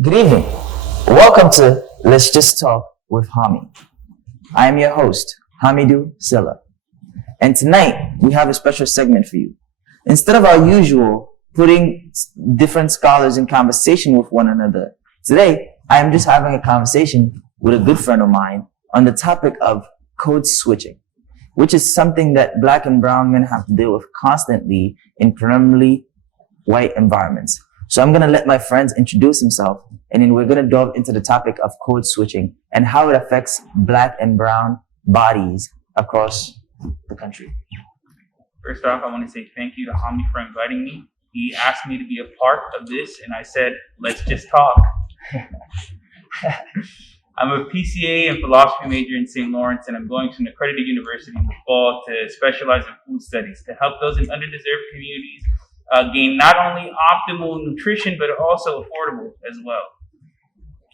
Good evening. Welcome to Let's Just Talk with Hammi. I am your host, Hamidu Silla. And tonight we have a special segment for you. Instead of our usual putting different scholars in conversation with one another, today I am just having a conversation with a good friend of mine on the topic of code switching, which is something that black and brown men have to deal with constantly in predominantly white environments. So I'm going to let my friends introduce themselves, and then we're going to delve into the topic of code switching and how it affects black and brown bodies across the country. First off, I want to say thank you to Hammi for inviting me. He asked me to be a part of this, and I said, let's just talk. I'm a PCA and philosophy major in St. Lawrence, and I'm going to an accredited university in the fall to specialize in food studies to help those in underdeserved communities gain not only optimal nutrition, but also affordable as well.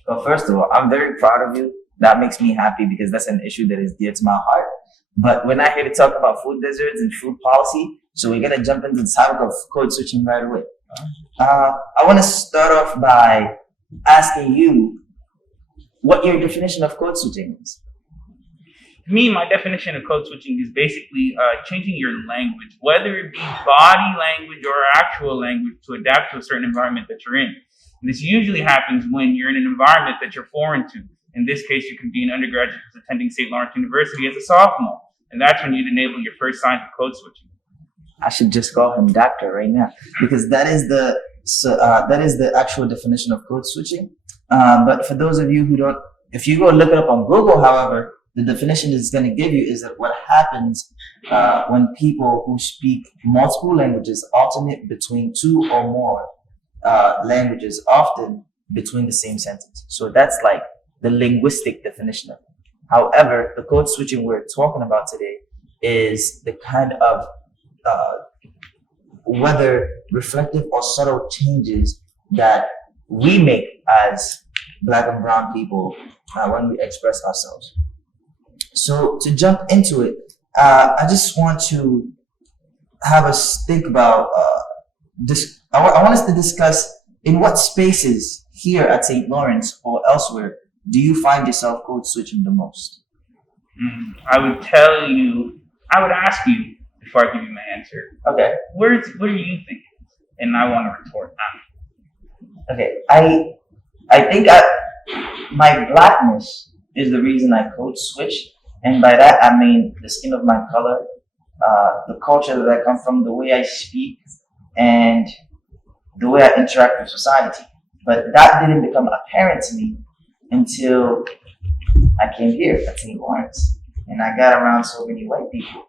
Well, first of all, I'm very proud of you. That makes me happy because that's an issue that is dear to my heart. But we're not here to talk about food deserts and food policy, so we're going to jump into the topic of code switching right away. I want to start off by asking you what your definition of code switching is. To me, my definition of code switching is basically changing your language, whether it be body language or actual language, to adapt to a certain environment that you're in. And this usually happens when you're in an environment that you're foreign to. In this case, you can be an undergraduate who's attending St. Lawrence University as a sophomore, and that's when you'd enable your first signs of code switching. I should just call him doctor right now because that is the actual definition of code switching. But for those of you who don't, if you go look it up on Google, however, the definition it's going to give you is that what happens when people who speak multiple languages alternate between two or more languages, often between the same sentence. So that's like the linguistic definition of it. However, the code switching we're talking about today is the kind of whether reflective or subtle changes that we make as black and brown people when we express ourselves. So to jump into it, I just want to have us think about this. I want us to discuss in what spaces here at St. Lawrence or elsewhere do you find yourself code switching the most? I would ask you before I give you my answer. Okay. What do you think? And I want to retort now. Okay. I think my blackness is the reason I code switch. And by that, I mean the skin of my color, the culture that I come from, the way I speak, and the way I interact with society. But that didn't become apparent to me until I came here at St. Lawrence and I got around so many white people.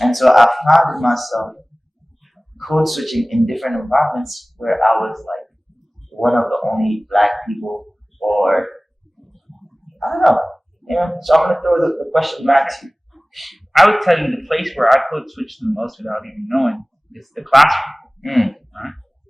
And so I found myself code switching in different environments where I was like one of the only black people, or I don't know. So I'm going to throw the question back to you. I would tell you the place where I code switch the most without even knowing is the classroom. Right?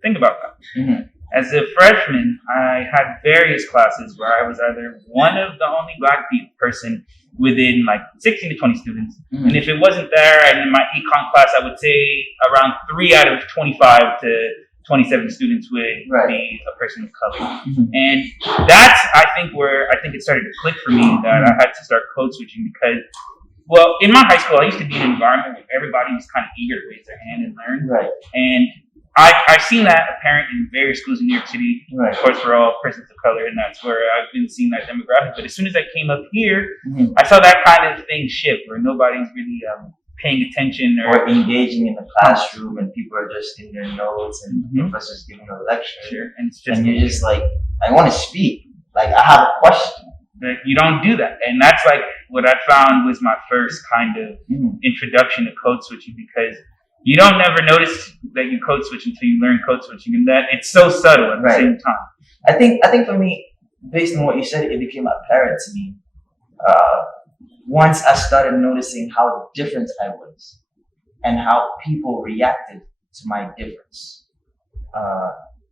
Think about that. Mm-hmm. As a freshman, I had various classes where I was either one of the only black person within like 16 to 20 students. Mm-hmm. And if it wasn't there, and in my econ class, I would say around 3 out of 25 to 27 students would be a person of color. Mm-hmm. And that's, I think, where I think it started to click for me that I had to start code switching because, well, in my high school, I used to be in an environment where everybody was kind of eager to raise their hand and learn. Right. And I've seen that apparent in various schools in New York City. Right. Of course, we're all persons of color, and that's where I've been seeing that demographic. But as soon as I came up here, Mm-hmm. I saw that kind of thing shift where nobody's really paying attention or engaging in the classroom, and people are just in their notes, and Mm-hmm. professors giving a lecture, and it's just, and you're just like, I want to speak. Like, I have a question. that you don't do that. And that's like what I found was my first kind of introduction to code switching, because you don't never notice that you code switch until you learn code switching, and that it's so subtle at the same time. I think for me, based on what you said, it became apparent to me once I started noticing how different I was and how people reacted to my difference.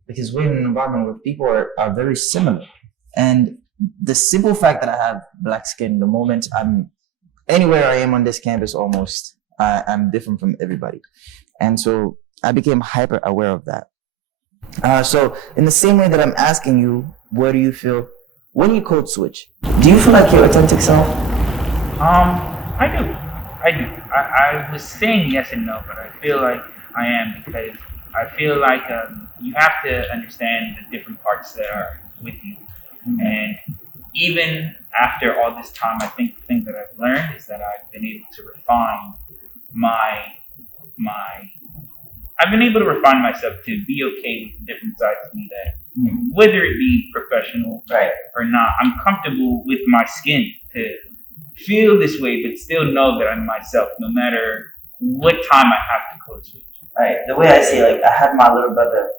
Because we're in an environment where people are very similar. And the simple fact that I have black skin, the moment I'm anywhere I am on this campus almost, I'm different from everybody. And so I became hyper aware of that. So in the same way that I'm asking you, where do you feel when you code switch? Do you feel like your authentic self? I do. I do. I was saying yes and no, but I feel like I am because I feel like you have to understand the different parts that are with you. And even after all this time, I think the thing that I've learned is that I've been able to refine my I've been able to refine myself to be okay with the different sides of me that, whether it be professional Right. or not, I'm comfortable with my skin to feel this way, but still know that I'm myself, no matter what time I have to code switch. Right. The way I see it, like I had my little brother.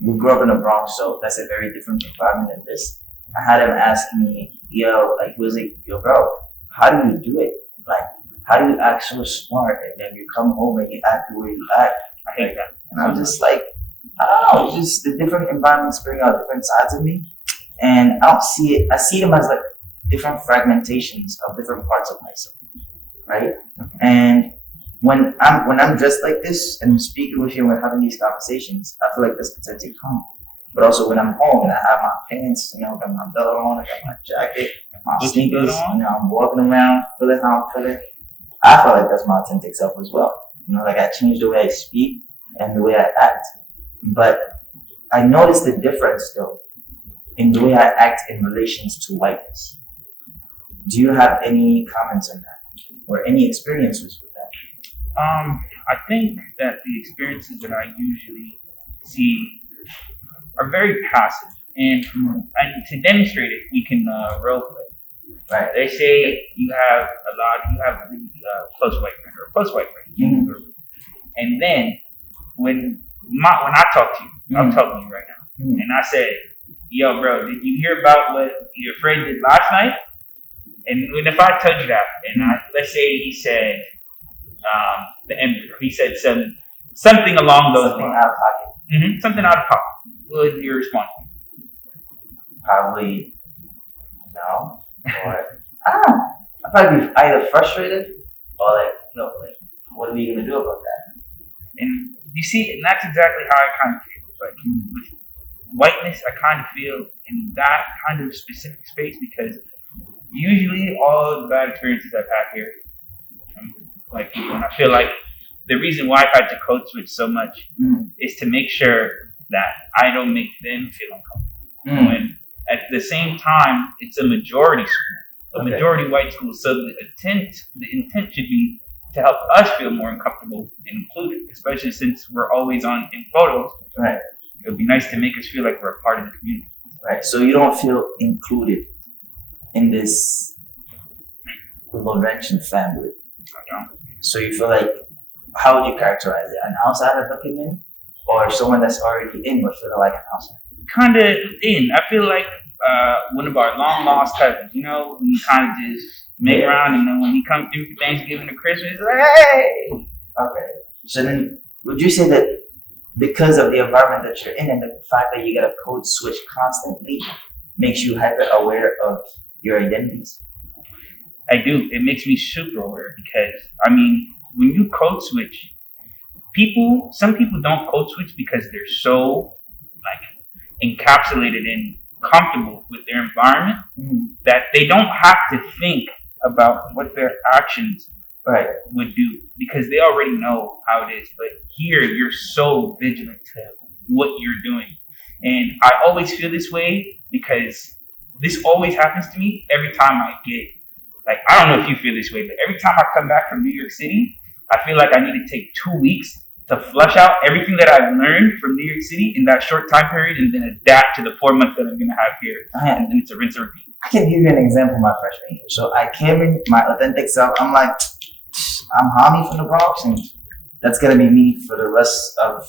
We grew up in the Bronx, so that's a very different environment than this. I had him ask me, he was like, yo, bro, how do you do it? Like, how do you act so smart and then you come home and you act the way you act? I hate that. And I'm just like, I don't know, just the different environments bring out different sides of me. And I don't see it, I see them as like different fragmentations of different parts of myself, right? And when I'm dressed like this and I'm speaking with you and we're having these conversations, I feel like that's authentic calm. But also when I'm home and I have my pants, got my belt on, I got my jacket, my sneakers, I'm walking around, feeling how I'm feeling. I feel like that's my authentic self as well. Like I changed the way I speak and the way I act. But I noticed the difference though in the way I act in relations to whiteness. Do you have any comments on that or any experiences with that? I think that the experiences that I usually see are very passive, and to demonstrate it, we can role play. Right. They say you have a really close white friend or a close white friend, and then when I talk to you, I'm talking to you right now, and I said, "Yo, bro, did you hear about what your friend did last night?" And if I told you that, and let's say he said he said something along those something lines, out of pocket. Something out of pocket. What would your response be? Probably no. Or I don't know. I'd probably be either frustrated or what are we gonna do about that? And you see, and that's exactly how I kind of feel. Like with whiteness, I kind of feel in that kind of specific space because usually all the bad experiences I've had here, like people, and I feel like the reason why I've had to code switch so much is to make sure that I don't make them feel uncomfortable. When at the same time, it's a majority school, majority white school. So the intent should be to help us feel more uncomfortable and included, especially since we're always in photos. Right. It would be nice to make us feel like we're a part of the community. Right. So you don't feel included in this Laurentian family. I don't. So you feel like, how would you characterize it? An outsider looking in, or someone that's already in but feeling like an outsider? Kind of in. I feel like one of our long lost cousins. We kind of just make around, and then when he comes through for Thanksgiving or Christmas, it's like, hey. Okay. So then, would you say that because of the environment that you're in and the fact that you get a code switch constantly makes you hyper aware of your identities? I do. It makes me super aware because when you code switch, some people don't code switch because they're so encapsulated and comfortable with their environment that they don't have to think about what their actions would do because they already know how it is. But here, you're so vigilant to what you're doing. And I always feel this way because this always happens to me every time I get, I don't know if you feel this way, but every time I come back from New York City, I feel like I need to take 2 weeks to flush out everything that I've learned from New York City in that short time period and then adapt to the 4 months that I'm going to have here. And then it's a rinse and repeat. I can give you an example my freshman year. So I came in my authentic self. I'm like, I'm Hammi from the Bronx, and that's going to be me for the rest of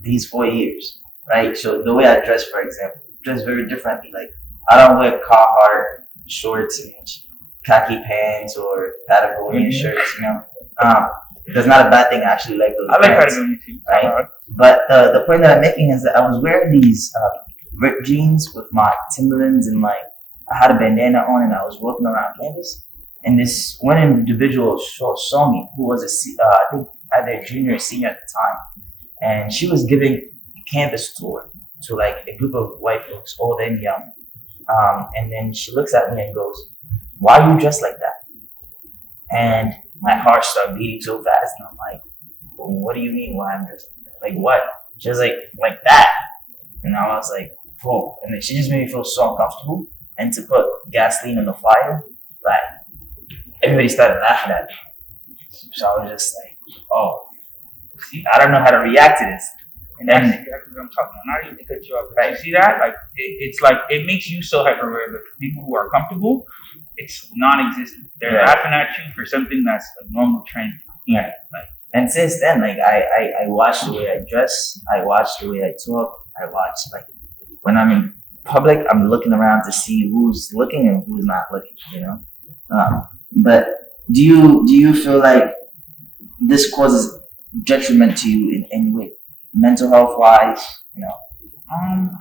these 4 years, right? So the way I dress, for example, dress very differently. I don't wear Carhartt shorts and khaki pants or Patagonia shirts, That's not a bad thing. I actually like those. I like brands, Patagonia too. right? But the point that I'm making is that I was wearing these ripped jeans with my Timberlands and I had a bandana on and I was walking around campus. And this one individual saw me who was I think either a junior or senior at the time. and she was giving a campus tour to like a group of white folks, old and young. And then she looks at me and goes, "Why are you dressed like that?" And my heart started beating so fast, and I'm like, "What do you mean? Why I'm dressed like what?" She was like that, and I was like, "Whoa!" And then she just made me feel so uncomfortable. And to put gasoline on the fire, like everybody started laughing at me. So I was just like, "Oh, see, I don't know how to react to this." And that's exactly what I'm talking about. Not even to cut you off, but you see that? Like, it's like, it makes you so hyper aware, but for people who are comfortable, it's non-existent. They're laughing at you for something that's a normal trend. Yeah. Like, and since then, like, I watch the way I dress, I watch the way I talk, I watch, like, when I'm in public, I'm looking around to see who's looking and who's not looking, you know? But do you feel like this causes detriment to you in any way? Mental health wise, you know?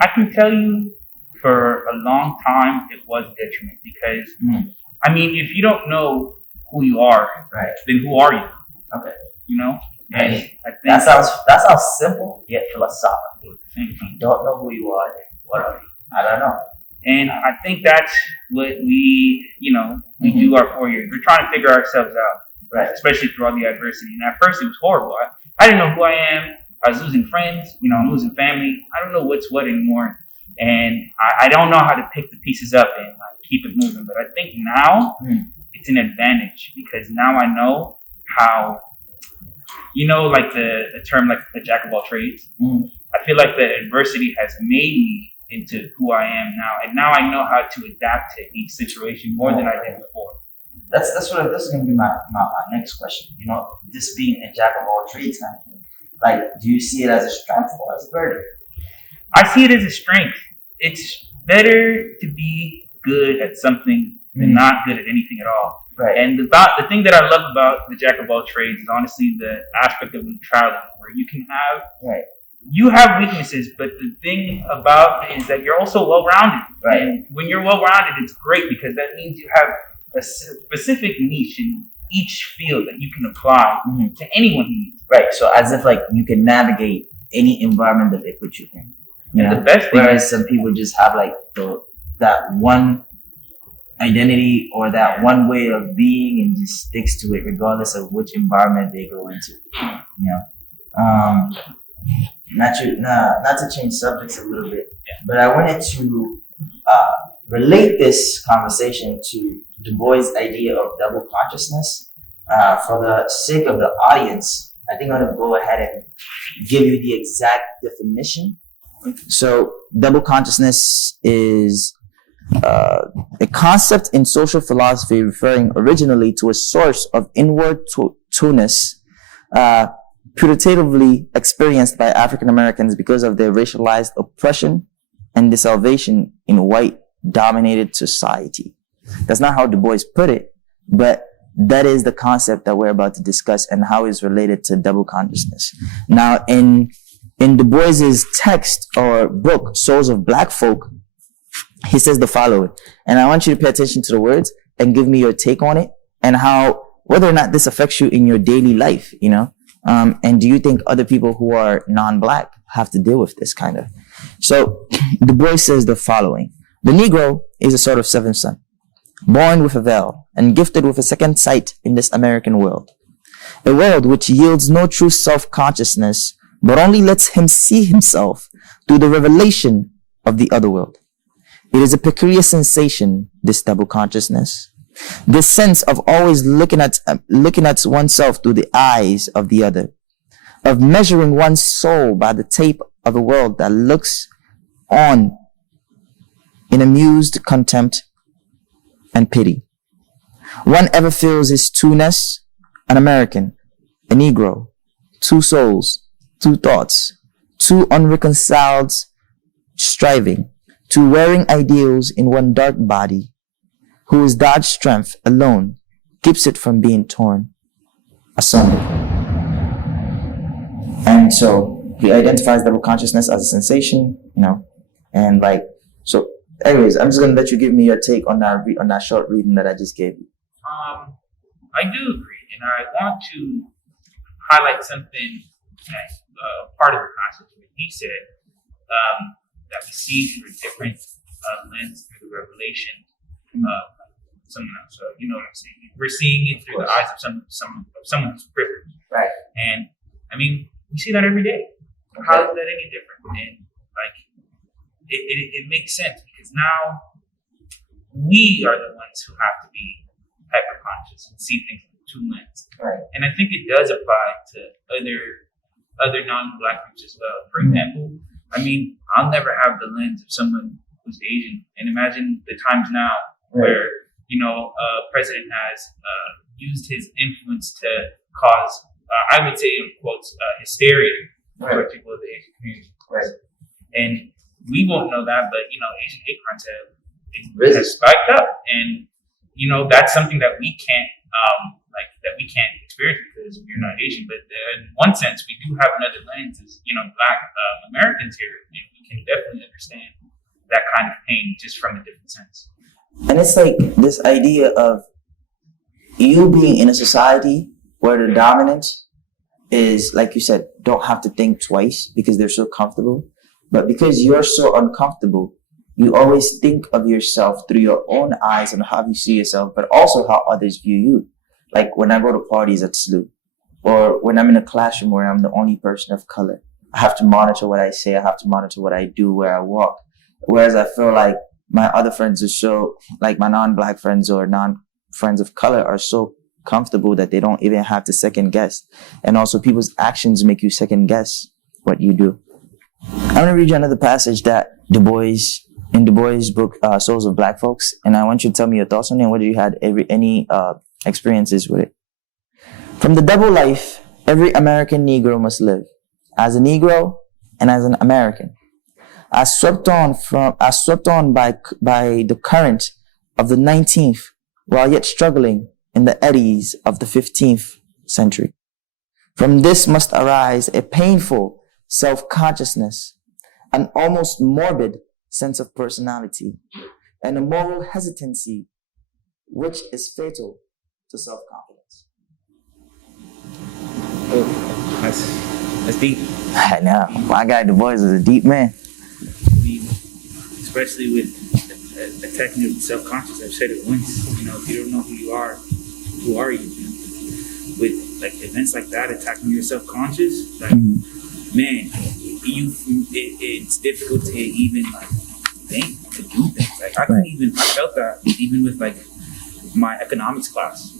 I can tell you for a long time it was detriment because I mean, if you don't know who you are, right, then who are you? Okay. You know? And I think that sounds simple yet philosophical. If you don't know who you are, then what are you? I don't know. And I think that's what we do our 4 years. We're trying to figure ourselves out. Right. Especially through all the adversity. And at first it was horrible. I didn't know who I am. I was losing friends, I'm losing family. I don't know what's what anymore. And I don't know how to pick the pieces up and like keep it moving. But I think now it's an advantage because now I know how, like the term like the jack of all trades. I feel like the adversity has made me into who I am now. And now I know how to adapt to each situation more than I did before. This is going to be my next question. This being a jack of all trades kind of thing. Like, do you see it as a strength or as a burden? I see it as a strength. It's better to be good at something than not good at anything at all. Right. And the thing that I love about the jack of all trades is honestly the aspect of neutrality, where you can have you have weaknesses, but the thing about it is that you're also well-rounded. Right. And when you're well-rounded, it's great because that means you have a specific niche in each field that you can apply to anyone who needs. Right. So as if like you can navigate any environment that they put you in. The best thing whereas some people just have like that one identity or that one way of being and just sticks to it regardless of which environment they go into. Not to change subjects a little bit, but I wanted to relate this conversation to Du Bois' idea of double consciousness. For the sake of the audience, I think I'm going to go ahead and give you the exact definition. So, double consciousness is a concept in social philosophy referring originally to a source of inward two-ness, putatively experienced by African Americans because of their racialized oppression and desalvation in white-dominated society. That's not how Du Bois put it, but that is the concept that we're about to discuss and how it's related to double consciousness. Now, in Du Bois's text or book, Souls of Black Folk, he says the following, and I want you to pay attention to the words and give me your take on it and whether or not this affects you in your daily life, and do you think other people who are non-Black have to deal with this kind of? So, Du Bois says the following, the Negro is a sort of seventh son, born with a veil and gifted with a second sight in this American world, a world which yields no true self-consciousness, but only lets him see himself through the revelation of the other world. It is a peculiar sensation, this double consciousness, this sense of always looking at oneself through the eyes of the other, of measuring one's soul by the tape of a world that looks on in amused contempt and pity. One ever feels his two-ness, an American, a Negro, two souls, two thoughts, two unreconciled striving, two wearing ideals in one dark body, whose God's strength alone keeps it from being torn asunder. And so he identifies double consciousness as a sensation, and so anyways, I'm just going to let you give me your take on that short reading that I just gave you. I do agree, and I want to highlight something and part of the passage where he said that we see through a different lens through the revelation of someone else. So you know what I'm saying? We're seeing it through the eyes of someone who's privileged. Right. And I mean, we see that every day. How is that any different? And like, it makes sense because now we are the ones who have to be hyper conscious and see things through two lenses. Right. And I think it does apply to other non-Black groups as well. For example, I mean, I'll never have the lens of someone who's Asian. And imagine the times now where, you know, a president has used his influence to cause, I would say in quotes, hysteria for people of the Asian community. Right. And we won't know that, but, you know, Asian hate crimes have spiked up. And, you know, that's something that we can't, experience because we're not Asian. But in one sense, we do have another lens as, you know, Black Americans here. And we can definitely understand that kind of pain just from a different sense. And it's like this idea of you being in a society where the dominant is, like you said, don't have to think twice because they're so comfortable. But because you're so uncomfortable, you always think of yourself through your own eyes and how you see yourself, but also how others view you. Like when I go to parties at SLU, or when I'm in a classroom where I'm the only person of color, I have to monitor what I say, I have to monitor what I do, where I walk. Whereas I feel like my other friends are so, like my non-Black friends or non-friends of color are so comfortable that they don't even have to second guess. And also people's actions make you second guess what you do. I'm going to read you another passage that Du Bois' book, Souls of Black Folks. And I want you to tell me your thoughts on it and whether you had any experiences with it. From the double life, every American Negro must live as a Negro and as an American. As swept on by the current of the 19th, while yet struggling in the eddies of the 15th century. From this must arise a painful self-consciousness, an almost morbid sense of personality, and a moral hesitancy which is fatal to self-confidence. Oh, that's deep. I know. My guy Du Bois is a deep man. Especially with attacking your self-conscious. I've said it once. You know, if you don't know who you are you? With like events like that, attacking your self-conscious, like man, it's difficult to even like think to do things. Like I felt that even with like my economics class.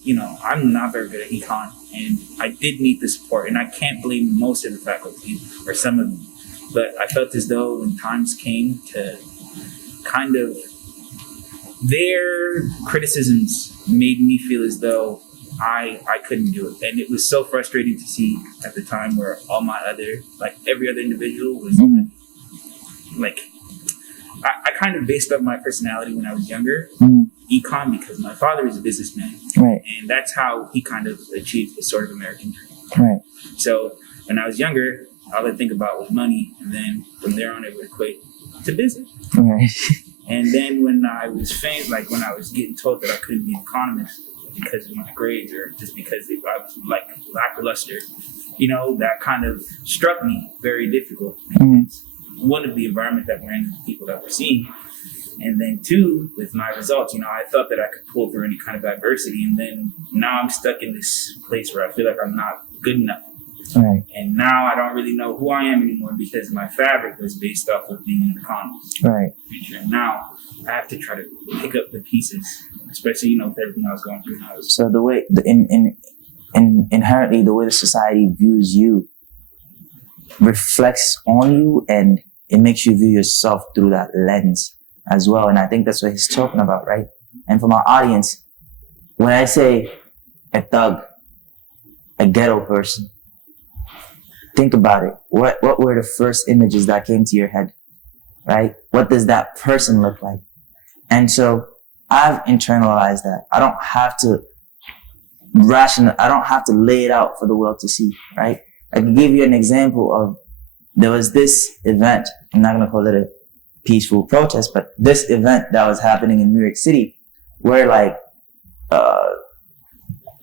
You know, I'm not very good at econ, and I did need the support, and I can't blame most of the faculty or some of them. But I felt as though when times came to kind of, their criticisms made me feel as though I couldn't do it. And it was so frustrating to see at the time where all my other, like every other individual was like, I kind of based up my personality when I was younger, econ, because my father is a businessman. Right. And that's how he kind of achieved the sort of American dream. Right. So when I was younger, all I think about was money, and then from there on, it would equate to business. Right. And then when I was when I was getting told that I couldn't be an economist because of my grades or just because I was like lackluster, you know, that kind of struck me very difficult. One of the environment that we're in, the people that we're seeing, and then two, with my results, you know, I thought that I could pull through any kind of adversity, and then now I'm stuck in this place where I feel like I'm not good enough. Right. And now I don't really know who I am anymore because my fabric was based off of being an economist. Right. And now I have to try to pick up the pieces, especially, you know, with everything I was going through. So the way, inherently, the way the society views you reflects on you, and it makes you view yourself through that lens as well. And I think that's what he's talking about, right? And for my audience, when I say a thug, a ghetto person, think about it. What were the first images that came to your head, right? What does that person look like? And so I've internalized that. I don't have to I don't have to lay it out for the world to see, right? I can give you an example of, there was this event, I'm not going to call it a peaceful protest, but this event that was happening in New York City where like,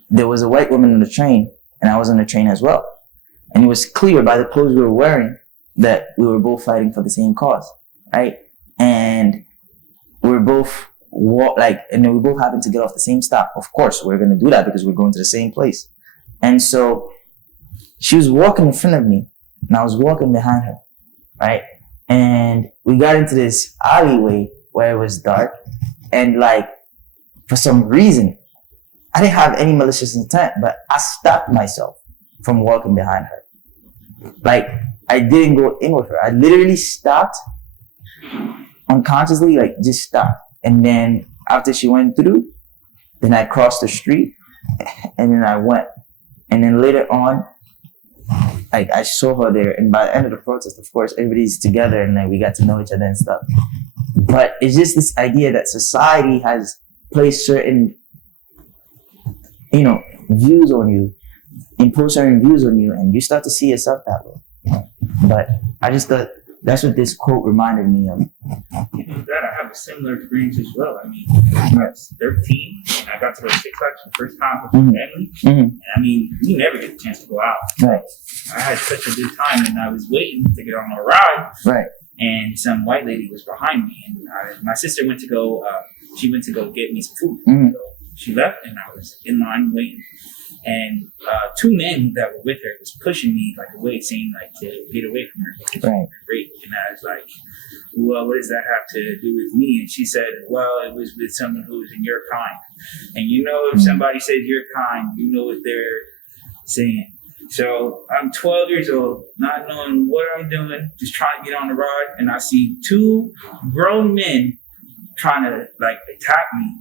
there was a white woman on the train, and I was on the train as well. And it was clear by the clothes we were wearing that we were both fighting for the same cause, right? And we were both and then we both happened to get off the same stop. Of course, we're going to do that because we're going to the same place. And so she was walking in front of me and I was walking behind her, right? And we got into this alleyway where it was dark, and like, for some reason, I didn't have any malicious intent, but I stopped myself from walking behind her. Like, I didn't go in with her. I literally stopped unconsciously, like just stopped. And then after she went through, then I crossed the street and then I went. And then later on, I saw her there. And by the end of the protest, of course, everybody's together and then we got to know each other and stuff. But it's just this idea that society has placed certain, views on you, impose certain views on you, and you start to see yourself that way. But I just thought that's what this quote reminded me of. That I have a similar experience as well. I mean, I was 13 and I got to go to Six Flags for the first time with my family. And I mean, you never get a chance to go out. Right. I had such a good time and I was waiting to get on a ride. Right. And some white lady was behind me, and my sister went to go. She went to go get me some food. So she left, and I was in line waiting. And two men that were with her was pushing me like away, saying like to get away from her. Right. Rape. And I was like, well, what does that have to do with me? And she said, well, it was with someone who was in your kind. And if somebody says your kind, you know what they're saying. So I'm 12 years old, not knowing what I'm doing, just trying to get on the ride, and I see two grown men trying to like attack me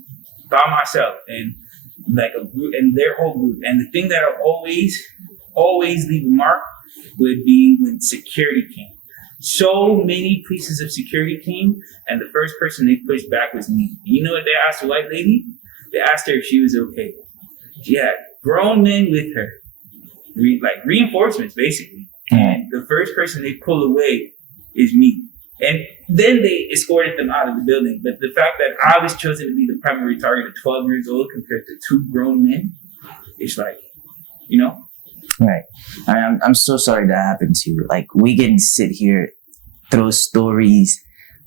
by myself, and like a group, and their whole group. And the thing that'll always leave a mark would be when security came. So many pieces of security came, and the first person they pushed back was me. You know what they asked the white lady? They asked her if she was okay. She had grown men with her. Reinforcements, basically. And the first person they pull away is me. And then they escorted them out of the building. But the fact that I was chosen to be the primary target at 12 years old compared to two grown men, it's like, Right. I'm so sorry that happened to you. Like, we can sit here, throw stories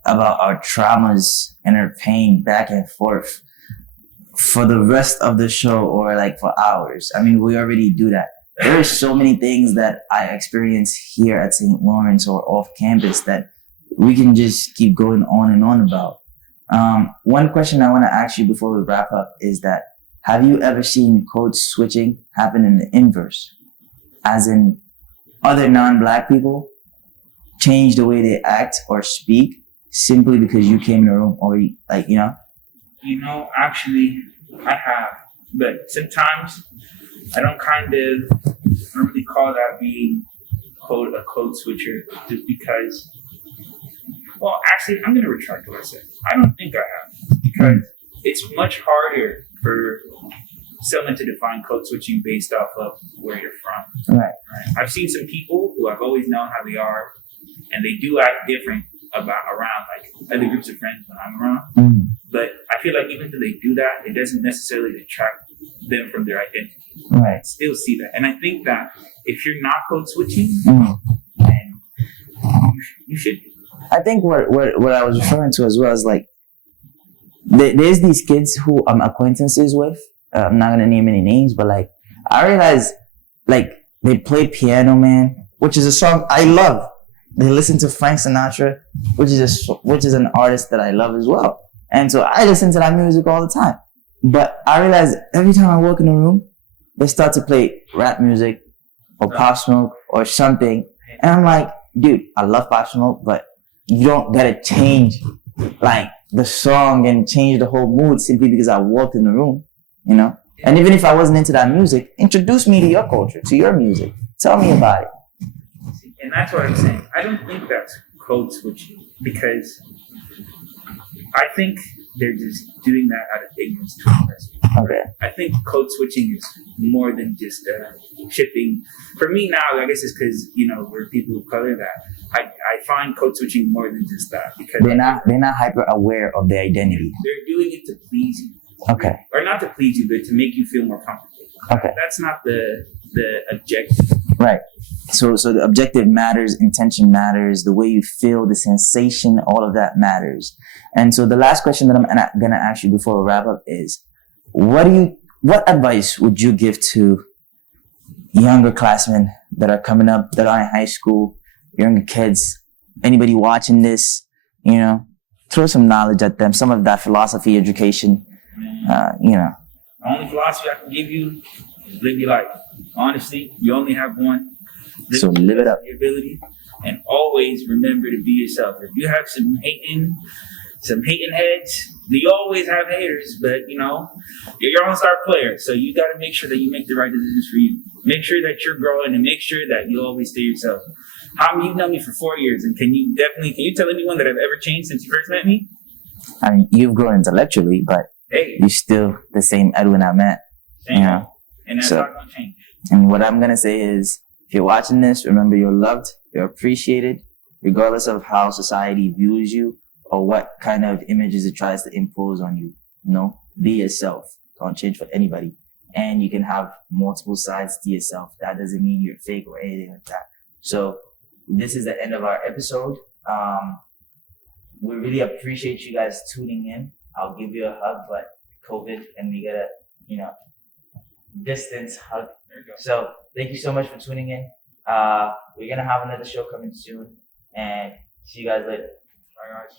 about our traumas and our pain back and forth for the rest of the show or like for hours. I mean, we already do that. There are so many things that I experience here at St. Lawrence or off campus that we can just keep going on and on about. One question I want to ask you before we wrap up is that, have you ever seen code switching happen in the inverse? As in, other non-Black people change the way they act or speak simply because you came in the room or Actually, I have. But sometimes I don't really call that being a code switcher, just because, well, actually, I'm going to retract what I said. I don't think I have, because it's much harder for someone to define code switching based off of where you're from. Right. I've seen some people who I've always known how they are, and they do act different around like other groups of friends when I'm around. But I feel like even though they do that, it doesn't necessarily detract them from their identity. Right. Still see that. And I think that if you're not code switching, then you should be. I think what I was referring to as well is like, there's these kids who I'm acquaintances with. I'm not going to name any names, but like, I realized like they play piano, man, which is a song I love. They listen to Frank Sinatra, which is an artist that I love as well. And so I listen to that music all the time. But I realize every time I walk in the room, they start to play rap music or Pop Smoke or something. And I'm like, dude, I love Pop Smoke, but you don't gotta change like the song and change the whole mood simply because I walked in the room, And even if I wasn't into that music, introduce me to your culture, to your music. Tell me about it. And that's what I'm saying. I don't think that's code switching, because I think they're just doing that out of ignorance to impress me. Okay. I think code switching is more than just shifting. For me now, I guess it's because, we're people of color, that I find code switching more than just that, because they're not hyper aware of their identity. They're doing it to please you. Okay. Or not to please you, but to make you feel more comfortable. Okay. That's not the objective. Right. So the objective matters, intention matters, the way you feel, the sensation, all of that matters. And so the last question that I'm gonna ask you before we wrap up is, what advice would you give to younger classmen that are coming up, that are in high school, younger kids, anybody watching this, throw some knowledge at them, some of that philosophy, education, The only philosophy I can give you is live your life. Honestly, you only have one. So live it up. Your ability, and always remember to be yourself. If you have some hating heads, you always have haters, but you're your own star player. So you got to make sure that you make the right decisions for you. Make sure that you're growing, and make sure that you always stay yourself. Hammi, you've known me for 4 years, and can you tell anyone that I've ever changed since you first met me? I mean, you've grown intellectually, but Hey, you're still the same Edwin I met. and that's not gonna change. And what I'm going to say is, if you're watching this, remember you're loved, you're appreciated, regardless of how society views you or what kind of images it tries to impose on you. Be yourself. Don't change for anybody. And you can have multiple sides to yourself. That doesn't mean you're fake or anything like that. So this is the end of our episode. We really appreciate you guys tuning in. I'll give you a hug, but COVID, and we gotta, distance hug. There you go. So thank you so much for tuning in. We're gonna have another show coming soon, and see you guys later. Bye, guys.